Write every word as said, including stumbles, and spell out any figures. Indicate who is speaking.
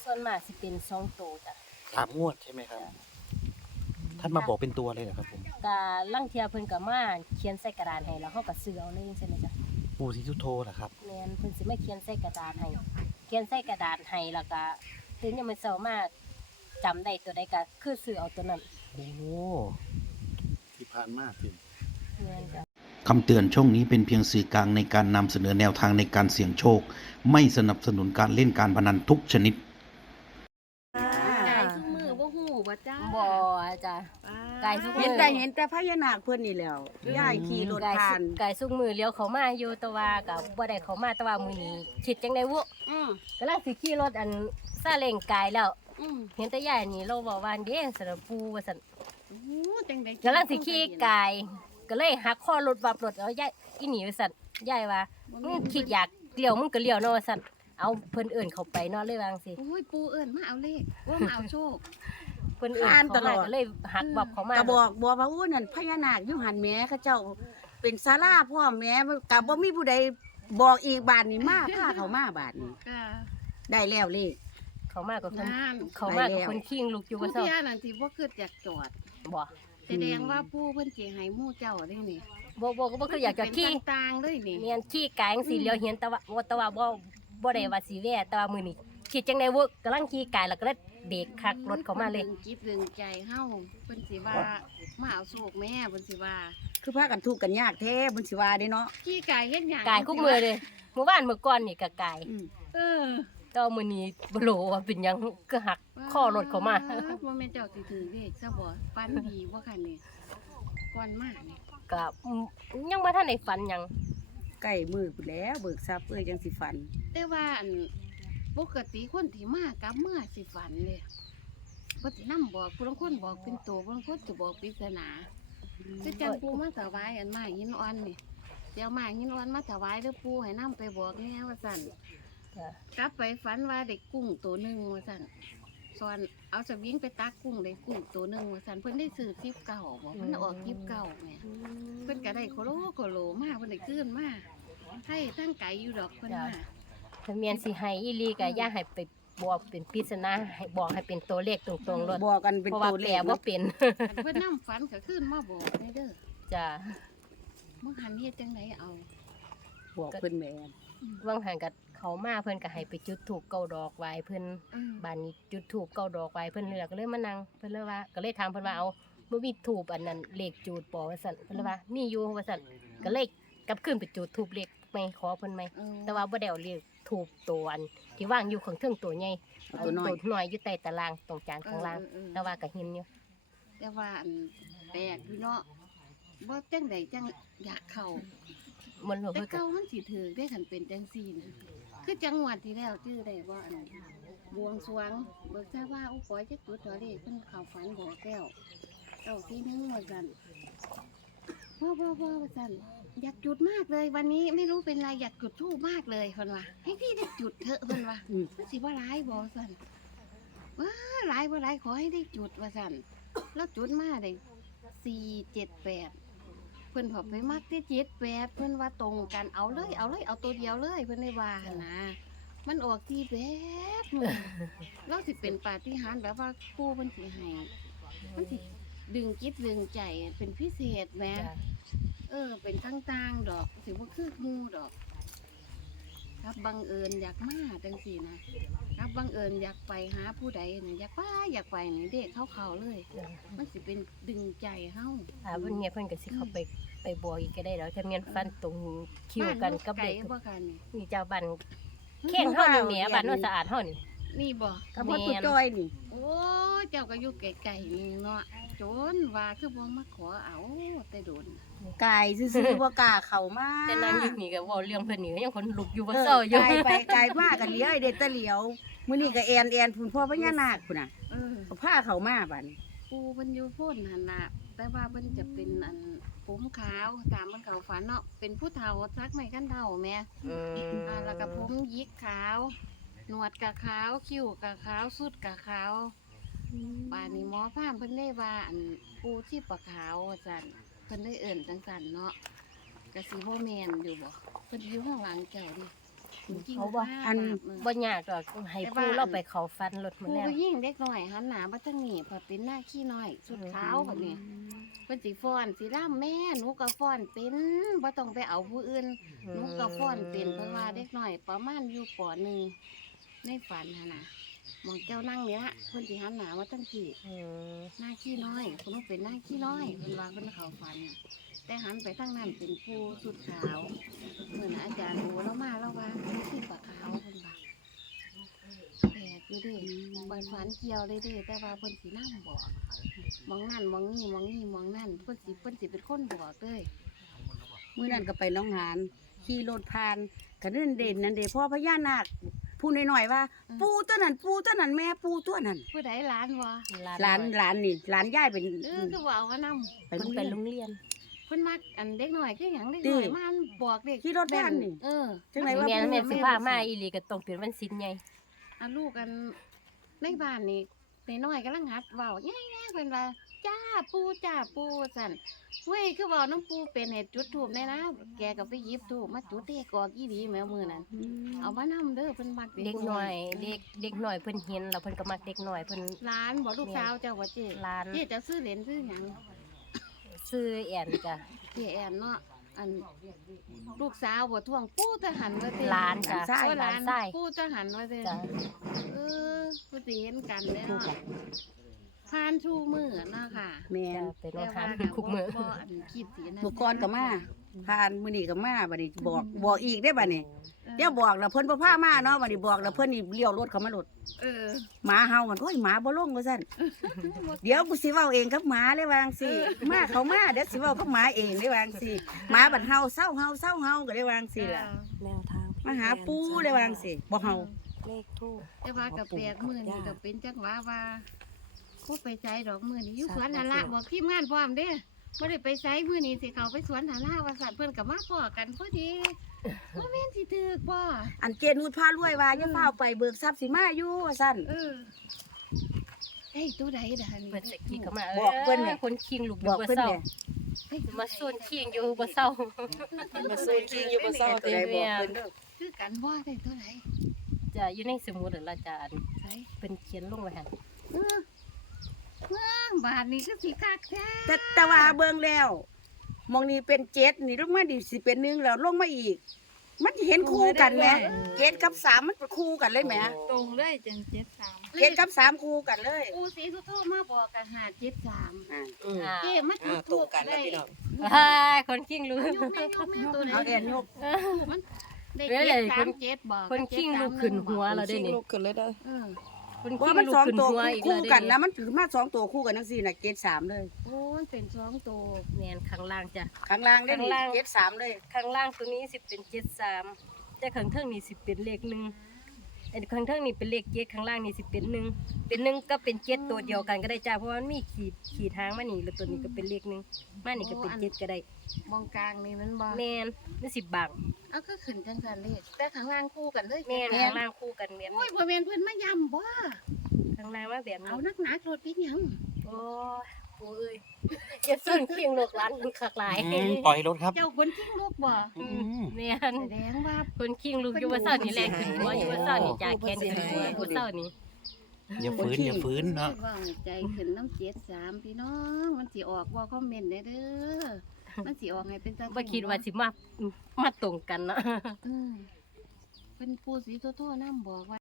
Speaker 1: ส่วนมากสิเป็นสองโตจ้ะ
Speaker 2: สามงวดใช่ไหมครับท่านมาบอกเป็นตัวเลยเหรอครับผม
Speaker 1: กะลังเทียเพิ่นก็มาเขียนใส่กระดาษให้แล้วเฮาก็ซื้อเอาเลยจังซี่นะจ๊ะ
Speaker 2: ปู่ศรีสุโธเหรอครับ
Speaker 1: แม่นเพิ่นสิมาเขียนใส่กระดาษให้เขียนใส่กระดาษให้แล้วก็ตื่นยามมื้อเช้ามาจำได้ตัวใดก็คือซื้อเอาตัวนั้น
Speaker 2: โอ้
Speaker 3: ที่ผ่านมาสิ
Speaker 1: แม่นจ้ะ
Speaker 4: คำเตือนช่องนี้เป็นเพียงสื่อกลางในการนำเสนอแนวทางในการเสี่ยงโชคไม่สนับสนุนการเล่นการพนันทุกชนิด
Speaker 5: กายทุกมือบ่ฮู้บ่จ้า
Speaker 1: บ่จ้ะกายทุกมือ
Speaker 5: เห็นแต่เห็นแต่พญานาคเพิ่นนี่แหล้วย้ายขี่รถผ่าน
Speaker 1: กายทุกมือเลี้ยวเข้ามาอยู่แต่ว่าก็บ่ได้เข้ามาแต่ว่ามื้อนี้คิดจังได๋วุ
Speaker 5: อือ
Speaker 1: กำลังสิขี่รถอันซาเล้งกายแล้ว
Speaker 5: อือ
Speaker 1: เห็นแต่ยายนี่เราบอกว่าเด้สระปูว่าซั่น
Speaker 5: โอ้จังได๋
Speaker 1: กำลังสิขี่กายก็เลยหักคอรถวับรถเอายายอีหนีว่าซั่นยายว่ามึงคิดอยากเลี้ยวมึงก็เลี้ยวเนาะว่าซั่นเอาเพิ่นเอิ้นเข้าไปเนาะเลยว่าจังซี่
Speaker 5: โอ้ยปูเอิ้นมาเอาเลขว่ามาเอาโชค
Speaker 1: เพิ่นเอิ้นเข้ามาก็เลยหักวับเข้ามา
Speaker 5: ก็บอกบอกว่าอู้นั่นพญานาคอยู่หันแหมเขาเจ้าเป็นศาลาพร้อมแหมก็บ่มีผู้ใดบอกอีกบาทนี่มาพาเขามาบาทนี่
Speaker 6: ค่ะ
Speaker 5: ได้แล้วเลข
Speaker 1: เข้ามาก็คน
Speaker 6: งาน
Speaker 1: เข้ามาก็คนขิงลูกอยู่ว่า
Speaker 6: ผู้
Speaker 1: ซั่น
Speaker 6: เที่ยนั่นสิบ่คิดอยากจอด
Speaker 1: บ่
Speaker 6: แสดงว่าผู้เพิ่นสิให้หมู่เจ้าได้นี่
Speaker 1: บ่บ่ก็บ่คืออยากจะขี่
Speaker 6: เป็นต่างๆเลยนี่
Speaker 1: เมียนขี่กายจังซี่เลี้ยวเห็นแต่ว่าบ่แต่ว่าบ่บ่ได้ว่าสิแว่แต่ว่ามื้อนี้คิดจังได๋บ่กำลังขี่กายแล้วก็เลยเบรกคักรถเข้ามาเลย
Speaker 6: จิตดึงใจเฮาเพิ่นสิว่ามาเอาโชคแม่เพิ่นสิว่า
Speaker 5: คือพากันทุกข์กันยากแท้บุญสิว่าเด้เนาะ
Speaker 6: ขี้กายเฮ็ดหยัง
Speaker 1: กายคุกมือเลยเมื่อวานเมื่อก่อนนี่ก็กาย
Speaker 6: เออ
Speaker 1: แต่มื้อนี้บ่รู้ว่าเป็นหยังก็หักข้อรถเข้ามา
Speaker 6: บ่แม่นเจ้าสิถือเลขซะบ่ฝันดีบ่คั่นนี่ก่อนมานี่
Speaker 1: ก็ยังบ่ทันได้ฝันหยัง
Speaker 5: ใกล้มือพุ่นแล้วเบิกทรัพย์เอ้ยจังสิฝัน
Speaker 6: แต่ว่าอันปกติคนที่มากับเมื่อสิฝันเลยเพิ่นสินำบอกผู้ลางคนบอกเป็นตัวผู้ลางคนสิบอกปริศนาคือจังปู่มาถวายอันไม้หินอ่อนนี่เดี๋ยวไม้หินอ่อนมาถวายเด้อปู่ให้นำไปบอกแน่ว่าซั่นกลับไปฝันว่าได้กุ้งตัวนึงว่าซั่นสอนเอาสวิงไปตักกุ้งได้กุ้งตัวนึงว่าซั่นเพิ่นได้ซื้อสิบเก้าบ่เพิ่นออกยี่สิบเก้าแม่เพิ่นก็ได้โคโลโคโลมาเพิ่นได้คืนมาให้ทั้งไก่อยู่ดอกเพิ่นมา
Speaker 1: ถ้าเมียนสิให้อีหลีก็อย่าให้ไปบอกเป็นปริศนาให้บอกให้เป็นตัวเลขตรงๆรถ
Speaker 5: บอกกันเป็นตัวเลข
Speaker 1: บ่เป็น
Speaker 6: เพิ่นนำฝันก็คืนมาบอกได้เด้อ
Speaker 1: จ้ะ
Speaker 6: มึงหันเฮ็ดจังไดเอา
Speaker 5: บอกเพิ่นแม่
Speaker 1: บางหันก็เขามาเพิ่นก็ให้ไปจุดธูปเก้าดอกไหว้เพิ่นบ้านนี้จุดธูปเก้าดอกไหว้เพิ่นแล้วก็เลยมานั่งเพิ่นเลยว่าก็เลยถามเพิ่นว่าเอาบ่มีธูปอันนั้นเลขจูดบ่ว่าซั่นเพิ่นเลยว่ามีอยู่ว่าซั่นก็เลยกลับคืนไปจุดธูปเลขใหม่ขอเพิ่นใหม่แต่ว่าบ่ได้เอาเลขธูปตัวอันที่วางอยู่ข้างเทิงตัวใหญ่เอาตัวน้อยอยู่ใต้ตารางตรงจานข้างล่างแต่ว่าก็เห็นอยู่
Speaker 6: แต่ว่าอันแปลกอยู่เนาะบ่จังไดจังอยากเข้า
Speaker 1: มันบ่
Speaker 6: แต่
Speaker 1: คือ
Speaker 6: เก่ามันสิถือได้คันเป็นจังซี่นะคือจังหวัดที่แล้วชื่อได้บ่อันบวงสรวงเบิกทราบว่าอุปอยจักจุดตัวเลขเพิ่นเข้าฝันบอกแก้วเก้าที่นึงว่าซั่นพ่อพ่อพ่อว่าซั่นอยากจุดมากเลยวันนี้ไม่รู้เป็นไรอยากจุดธูปมากเลยเพิ่นว่าให้พี่ได้จุดเถอะเพิ่นว่ามันสิว่าหลายบ่ซั่นว้าหลายบ่หลายขอให้ได้จุดว่าซั่นแล้วจุดมาได้สี่ เจ็ด แปดเพิ่นพอไปมักที่เจ็ดแปดเพิ่นว่าตรงกันเอาเลยเอาเลยเอาตัวเดียวเลยเพิ่นได้ว่านะมันออกที่แบบเราสิเป็นปาฏิหาริย์แบบว่าครูเพิ่นสิให้มันสิดึงจิตดึงใจเป็นพิเศษแหมเออเป็นต่างๆดอกสิบ่คือหมู่ดอกครับบังเอิญอยากมาจังซี่นะครับบังเอิญอยากไปหาผู้ใดนี่อยากไปอยากไปนี่เด็กเขาๆเลยมันสิเป็นดึงใจเฮา
Speaker 1: อ่าเพิ่นเมียเพิ่นก็สิเข้าไปไปบอกอีกก็ได้แล้วถ้าเมียนฟันตรงคิวกันกับเด็กนี่เจ้าบ้านแข้งเฮานี่แหมบ้านโนนสะอาดเฮานี่
Speaker 6: นี่บ่
Speaker 5: กับบ่ตุจ้อยนี่
Speaker 6: โอ้เจ้าก็อยู่ไกลๆนี่เนาะจนว่าคือบ่มาขอเอาแต่โดน
Speaker 5: กายซื่อๆบ่กล้าเข้ามา
Speaker 1: แต่นางอยู่นี่ก็เว้าเรื่องเพิ่นนี่ยังคนลุกอยู่บ่เซาอยู่
Speaker 5: กายไปกายมากันเลี้ยเด็ดตะเหลียวมื้อนี้ก็แอนแอนพุ่นพ่อพญานาคพุ่นน่ะเออพาเข้ามาบัด
Speaker 6: ปูเพิ่นอยู่โพ้นหั่นน่ะแต่ว่าเพิ่นจะเป็นอันผมขาวตามเพิ่นเข้าฝันเนาะเป็นผู้เฒ่าซักไม้กันเฒ่าแม่อืมอ่าแล้วก็ผมหยิกขาวหนวดกะขาวคิ้วกะขาวสุดกะขาวป่านนี้หมอพามเพิ่นได้ว่าอันปูที่ปะขาวว่าซั่นเพิ่นได้เอิ้นจังซั่นเนาะก็สิบ่แม่นอยู่บ่เพิ่นอยู่ข้างหลังแก้วดิจริง
Speaker 1: เขาว่า
Speaker 5: อัน
Speaker 1: บ่ยากดอกให้ผู้เราไปเขาฟันรถมา
Speaker 6: ผู้
Speaker 1: แล้ว
Speaker 6: ก็ยิ่งเด็กน้อยหันหน้ามาทางนี้พอเป็นหน้าขี้น้อยสุดขาวแบบนี้เพิ่นสิฟ้อนสิร่ำแม่หนูก็ฟ้อนเป็นบ่ต้องไปเอาผู้อื่นหนูก็ฟ้อนเป็นเพิ่นว่าเด็กน้อยประมาณอยู่ปหนึ่งในฝันหั่นน่ะหมองเจ้านั่งเนี่ยเพิ่นสิหันหน้ามาทางพี่
Speaker 1: อืม
Speaker 6: หน้าขี้น้อยคนนู้นเป็นหน้าขี้น้อยเพิ่นว่าเพิ่นเขาฝันน่ะแต่หันไปทางนั้นเป็นผู้สุดขาวเหมือนอาจารย์โอแล้วมาแล้วว่าเป็นสีปลาขาวเพิ่นว่าแปลกอยู่เดิฝันฝันเกี่ยวเลยเดิแต่ว่าเพิ่นสินั่งบอกมองนั่นมองนี่มองนี่มองนั่นเพิ่นสิเพิ่นสิเป็นคนบอกเลย
Speaker 5: มื้อนั้นก็ไปหน้องหานขี่รถผ่านก็นั่นเด่นนั่นเด้พ่อพญานาคพูดหน่อยๆว่า ปูตัวนั้นปูตัวนั้นแม่ปูตัวนั้น
Speaker 6: ผู้ใดหลานวะ
Speaker 5: หลานหลานนี่หลานยายเป็น
Speaker 6: เออคือว่าเอามานำ
Speaker 5: ไป
Speaker 1: เพิ่น
Speaker 5: โรง
Speaker 1: ไป
Speaker 5: เรียน
Speaker 1: โรงเรียน
Speaker 6: เพิ่นมักอันเด็กน้อยคือหยังเด็ก
Speaker 5: ติ
Speaker 6: น้อยมาบอกเด็ก
Speaker 5: ขี่รถผ่านนี่
Speaker 6: เออ
Speaker 5: จังไหนว่า
Speaker 1: แม่นแม่นสิ
Speaker 6: แม่น
Speaker 1: พามาอีหลีก็ต้องเป็นวันศีลใหญ่
Speaker 6: อันลูกกันในบ้านนี่ในน้อยๆกำลังหัดเว้าแง่ๆเพิ่นว่าจ้าปูจ้าปูสั่นเว้ยคือเว้าน้ำปูเป็นเห็ดจุดทูบแน่นะแกก็ไปหยิบทูบมาจุดเตะกอกอีหลีแมวมือนั้นเอามานำเด้อเพิ่นมัก
Speaker 1: เด็กน้อยเด็กเด็กน้อยเพิ่นเห็นแล้วเพิ่นก็มักเด็กน้อยเพิ่น
Speaker 6: หลานบ่ลูกสาวเจ้าว่าเจ๊
Speaker 1: หลาน
Speaker 6: เจ๊จะซื้อเหรียญซื้อหยัง
Speaker 1: ซื้อแอนจ้ะ
Speaker 6: เจ๊แอนเนาะอันลูกสาวบ่ท่วงปูทหารว่าเด้
Speaker 1: หลานจ้ะ
Speaker 5: ใช่
Speaker 6: โอ้ห
Speaker 1: ห
Speaker 6: ลา
Speaker 1: ลาน นไส้
Speaker 6: ปูทหารว่าเด้
Speaker 1: จ้ะ
Speaker 6: เออผู้สิเห็นกันแล้วผ่านชูมือเนาะค่ะ
Speaker 5: แม่น
Speaker 1: จ้ะเป็น
Speaker 6: แต่
Speaker 1: ว่า
Speaker 6: ว่า
Speaker 1: ทานคุกมือ
Speaker 6: บ่อันคิดสิอันนั้น
Speaker 5: เมื่อก่อนก็มาผ่านมื้อนี้ก็มาบัดนี้บอกบอกอีกได้บัดนี้เดี๋ยวบอกแล้วเพิ่นบ่พามาเนาะบัดนี้บอกแล้วเพิ่นนี่เลี้ยวรถเข้ามารถ
Speaker 6: เออ
Speaker 5: หมาเห่ามันโอ้ยหมาบ่ลงว่าซั่นเดี๋ยวกูสิเว้าเองกับหมาเลยว่าจังซี่มาเขามาเดี๋ยวสิเว้ากับหมาเองได้ว่าจังซี่หมาบัดเห่าเศร้าเห่าเศร้าเห่าก็ได้ว่าจังซี่ล่ะ
Speaker 7: แนวทางพี่
Speaker 5: มาหา
Speaker 7: แอน
Speaker 5: ปูได้ว่าจังซี่บ่เห่า
Speaker 7: เลขทูบ
Speaker 6: แต่ว่ากับแปลกมือนี่ก็เป็นจังหวะว่าผู้ไปใจดอกมือนี่อยู่สวนนั่นละบอกทีมงานพร้อมเด้ไม่ได้ไปใช้มือนี่สิเขาไปสวนหาล่าว่าสัตว์เพื่อนกับมาพอกันพอดีว่าแม่นสิถือกบ่
Speaker 5: อันเจนูดพารวยว่าอย่าเฝ้าไปเบิกทรัพย์สิมาอยู่ว่าซั่น
Speaker 6: เออเฮ้ยตัวใดด่านี่
Speaker 1: เพิ่นจะกินเข้ามา
Speaker 5: บอกเพิ่นเนี่ย
Speaker 1: คนคิงลูก
Speaker 5: บอก
Speaker 1: บ่
Speaker 5: เพิ่น
Speaker 1: เศร้า
Speaker 5: แหละ
Speaker 6: เฮ้ย
Speaker 1: มาส่วนคิงอยู่บ่เศร้า
Speaker 7: มาซื้อคิงอยู่บนเสา
Speaker 5: ตัว
Speaker 7: เต็
Speaker 5: ใด
Speaker 7: ม
Speaker 5: บอกเพิ่นเด้อ
Speaker 6: คือกันว่าได้ตัวไหน
Speaker 1: จะอยู่ในสมุดหรืออาจารย์
Speaker 6: ใช่
Speaker 1: เป็นเขียนลงไว้หั่น
Speaker 6: เออเออบาทนี้ก็สิคักแท้
Speaker 5: แต่แต่ว่าเบิ่งแล้วมองนี่เป็นเจ็ดนี่ลงมาดิสิเป็นหนึ่งแล้วลงมาอีก มันสิเห็นคู่กันไหมเจ็ดกับสามมันเป็นคู่กันเลยไหม
Speaker 7: ตรงเลยจังเจ็ดสาม
Speaker 5: เจ็ดกับสามคู่กันเลย
Speaker 6: ปูสีสุโธมาบอกกันหาเจ็ดสาม
Speaker 5: อ่า
Speaker 1: อ่า
Speaker 6: เจ๊มาจุดทูบได้
Speaker 1: ฮ่าคนคิงรู้
Speaker 6: ยกแม่ยกแม่ตัวไหน
Speaker 5: เอาแอนยก
Speaker 6: มันได้
Speaker 1: เรื่
Speaker 6: เจ็
Speaker 1: อ
Speaker 6: ด
Speaker 1: ยๆ
Speaker 6: สามเจ็ดบอก
Speaker 1: คนคิงลูกขึ้นหัวเราได้
Speaker 7: ชิง
Speaker 1: นี่
Speaker 7: ลูกขึ้นเลยเด้อ
Speaker 6: เออ
Speaker 1: คน
Speaker 5: ว่า
Speaker 1: คิง
Speaker 5: มัน
Speaker 1: ลูก
Speaker 5: สอง
Speaker 1: ขึ้น
Speaker 5: ตัว
Speaker 1: หัวอีก
Speaker 5: คู่
Speaker 1: แล้ว
Speaker 5: กัน
Speaker 1: ได้
Speaker 5: นะมันถือมาสองตัวคู่กันทั้งสี่น่ะเจ็ดสามเลย
Speaker 6: โอ้มันเป็นสองตัว
Speaker 1: แม่นข้างล่างจ้ะ
Speaker 5: ข้างล่างได้นี่
Speaker 1: ข้างล่าง
Speaker 5: เจ็ดสามเลย
Speaker 1: ข้างล่างตัวนี้สิเป็นเจ็ดสามแต่ข้างเทิงนี่สิเป็นเลขหนึ่งไอ้ข้างเทิงนี่เป็นเลขเจ็ดข้างล่างนี่สิเป็นหนึ่งเป็นหนึ่งก็เป็นเจ็ดตัวเดียวกันก็ได้จ้าเพราะว่ามันมีขีดขีดทางมานี่แล้วตัวนี้ก็เป็นเลขหนึ่งมานี่ก็เป็นเจ็ดก็ได้
Speaker 6: มองกลางนี่มันบอก
Speaker 1: แม่นนี่สิบบาง
Speaker 6: เอาก็ขึ้นจังสันเลยแต่ข้างล่างคู่กันเลย
Speaker 1: แม่นข้างล่างคู่กันแม่น
Speaker 6: โอ้ยบ่แม่นเพิ่นมายำบ่
Speaker 1: ข้างล่างว่าแบบ
Speaker 6: เอา
Speaker 1: นี้
Speaker 6: นักหนาโทษเป็นหยัง
Speaker 1: โอ้ยโอ้ยอย่าส่วนเคียงโลกร้านมันคักหลาย
Speaker 2: อืมปล่อยรถครับ
Speaker 6: เจ้าคนทิ้งลูกบ่
Speaker 2: อืม
Speaker 1: แม่น
Speaker 6: แสดงว่า
Speaker 1: คนคิงลูกอยู่ว่าเศร้านี่แรงขึ้นหัวอยู่ว่าเศร้านี่จ่าแขนขึ้นหัวอยู่ว่าเศร้านี่
Speaker 2: อย่าฝืนอย่าฝืนเนาะ
Speaker 6: ว่าให้ใจขึ้นน้ำเจ็ดสามพี่น้องมันสิออกบ่คอมเมนต์ได้เด้อมันสิออกให้เป็นตา
Speaker 1: บ่คิดว่าสิมามาตรงกันเนาะ
Speaker 6: อืมเป็นผู้สีโทโทนำบอกว่า